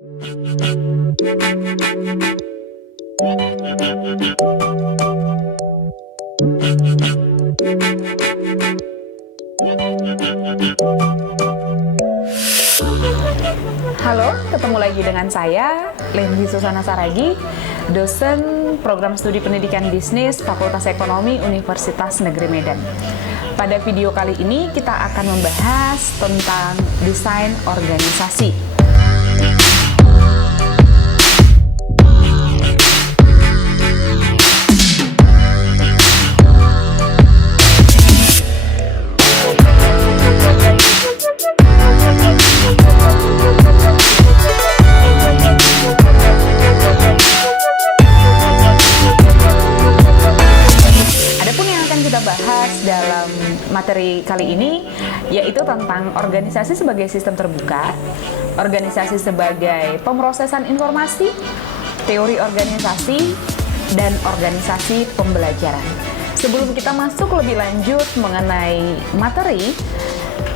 Halo, ketemu lagi dengan saya, Lendy Susana Saragi, dosen program studi pendidikan bisnis Fakultas Ekonomi Universitas Negeri Medan. Pada video kali ini kita akan membahas tentang desain organisasi. Bahas dalam materi kali ini yaitu tentang organisasi sebagai sistem terbuka, organisasi sebagai pemrosesan informasi, teori organisasi, dan organisasi pembelajaran. Sebelum kita masuk lebih lanjut mengenai materi,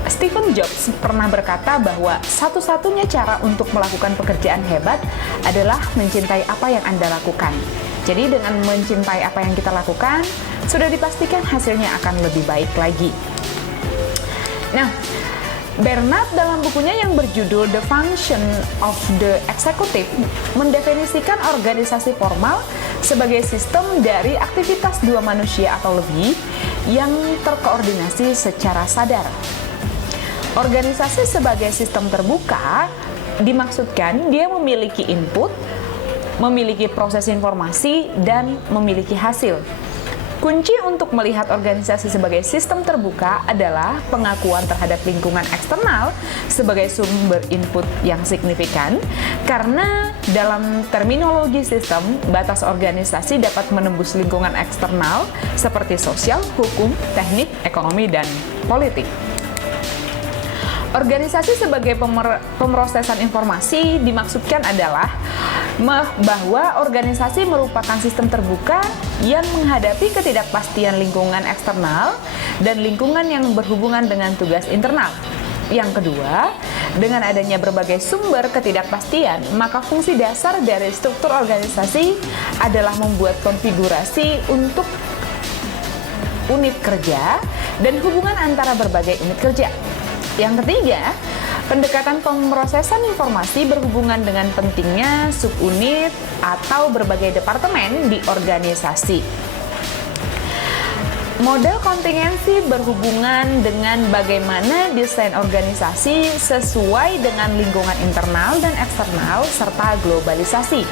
Steve Jobs pernah berkata bahwa satu-satunya cara untuk melakukan pekerjaan hebat adalah mencintai apa yang Anda lakukan. Jadi dengan mencintai apa yang kita lakukan, sudah dipastikan hasilnya akan lebih baik lagi. Nah, Bernard dalam bukunya yang berjudul The Function of the Executive mendefinisikan organisasi formal sebagai sistem dari aktivitas dua manusia atau lebih yang terkoordinasi secara sadar. Organisasi sebagai sistem terbuka dimaksudkan dia memiliki input, memiliki proses informasi, dan memiliki hasil. Kunci untuk melihat organisasi sebagai sistem terbuka adalah pengakuan terhadap lingkungan eksternal sebagai sumber input yang signifikan, karena dalam terminologi sistem, batas organisasi dapat menembus lingkungan eksternal seperti sosial, hukum, teknik, ekonomi, dan politik. Organisasi sebagai pemrosesan informasi dimaksudkan adalah bahwa organisasi merupakan sistem terbuka yang menghadapi ketidakpastian lingkungan eksternal dan lingkungan yang berhubungan dengan tugas internal. Yang kedua, dengan adanya berbagai sumber ketidakpastian, maka fungsi dasar dari struktur organisasi adalah membuat konfigurasi untuk unit kerja dan hubungan antara berbagai unit kerja. Yang ketiga, pendekatan pemrosesan informasi berhubungan dengan pentingnya subunit atau berbagai departemen di organisasi. Model kontingensi berhubungan dengan bagaimana desain organisasi sesuai dengan lingkungan internal dan eksternal serta globalisasi.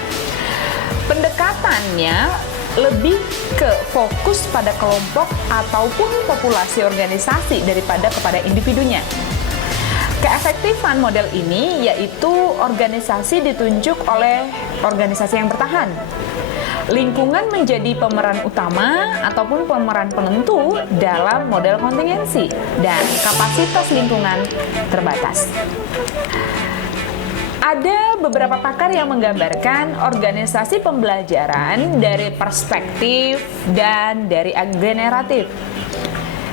Pendekatannya lebih ke fokus pada kelompok ataupun populasi organisasi daripada kepada individunya. Keefektifan model ini yaitu organisasi ditunjuk oleh organisasi yang bertahan. Lingkungan menjadi pemeran utama ataupun pemeran penentu dalam model kontingensi, dan kapasitas lingkungan terbatas. Ada beberapa pakar yang menggambarkan organisasi pembelajaran dari perspektif dan dari generatif.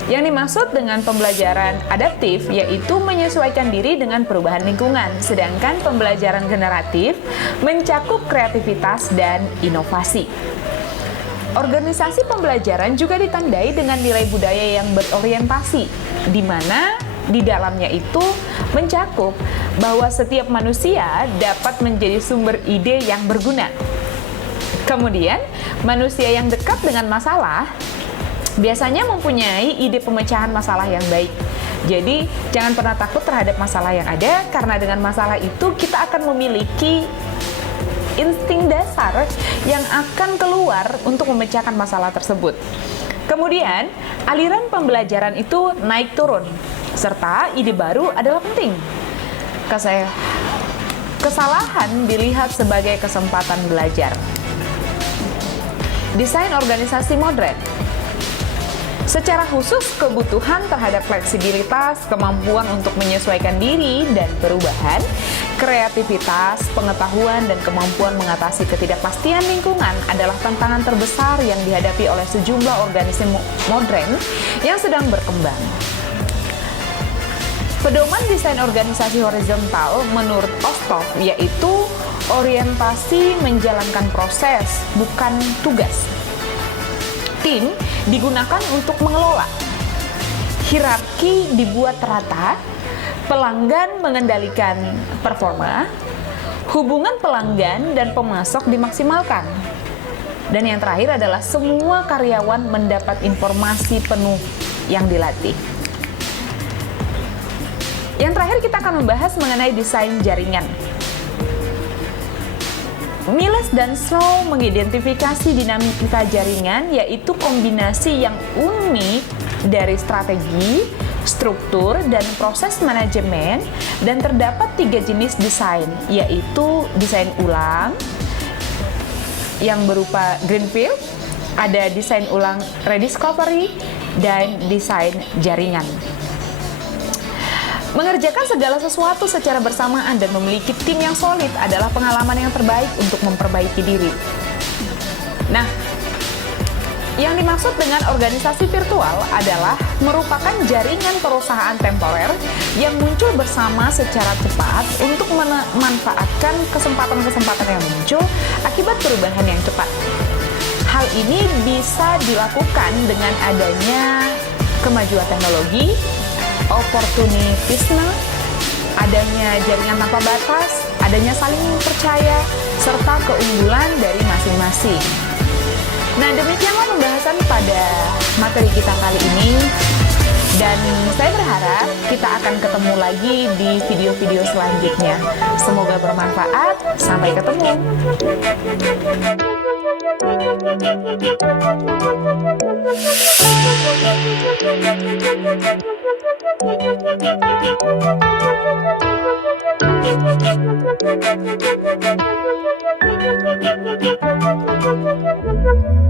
Yang dimaksud dengan pembelajaran adaptif yaitu menyesuaikan diri dengan perubahan lingkungan, sedangkan pembelajaran generatif mencakup kreativitas dan inovasi. Organisasi pembelajaran juga ditandai dengan nilai budaya yang berorientasi, di mana di dalamnya itu mencakup bahwa setiap manusia dapat menjadi sumber ide yang berguna. Kemudian, manusia yang dekat dengan masalah biasanya mempunyai ide pemecahan masalah yang baik. Jadi, jangan pernah takut terhadap masalah yang ada, karena dengan masalah itu kita akan memiliki insting dasar yang akan keluar untuk memecahkan masalah tersebut. Kemudian, aliran pembelajaran itu naik turun, serta ide baru adalah penting. Kesalahan dilihat sebagai kesempatan belajar. Desain organisasi modern. Secara khusus, kebutuhan terhadap fleksibilitas, kemampuan untuk menyesuaikan diri dan perubahan, kreativitas, pengetahuan, dan kemampuan mengatasi ketidakpastian lingkungan adalah tantangan terbesar yang dihadapi oleh sejumlah organisasi modern yang sedang berkembang. Pedoman desain organisasi horizontal menurut Ostov yaitu orientasi menjalankan proses, bukan tugas. Tim digunakan untuk mengelola. Hierarki dibuat rata, pelanggan mengendalikan performa, hubungan pelanggan dan pemasok dimaksimalkan. Dan yang terakhir adalah semua karyawan mendapat informasi penuh yang dilatih. Yang terakhir kita akan membahas mengenai desain jaringan. Miles dan Snow mengidentifikasi dinamika jaringan yaitu kombinasi yang unik dari strategi, struktur, dan proses manajemen, dan terdapat 3 jenis desain, yaitu desain ulang yang berupa greenfield, ada desain ulang rediscovery, dan desain jaringan. Mengerjakan segala sesuatu secara bersamaan dan memiliki tim yang solid adalah pengalaman yang terbaik untuk memperbaiki diri. Nah, yang dimaksud dengan organisasi virtual adalah merupakan jaringan perusahaan temporer yang muncul bersama secara cepat untuk memanfaatkan kesempatan-kesempatan yang muncul akibat perubahan yang cepat. Hal ini bisa dilakukan dengan adanya kemajuan teknologi, opportunisme, adanya jaringan tanpa batas, adanya saling percaya, serta keunggulan dari masing-masing. Nah, demikianlah pembahasan pada materi kita kali ini. Dan saya berharap kita akan ketemu lagi di video-video selanjutnya. Semoga bermanfaat. Sampai ketemu. Thank you.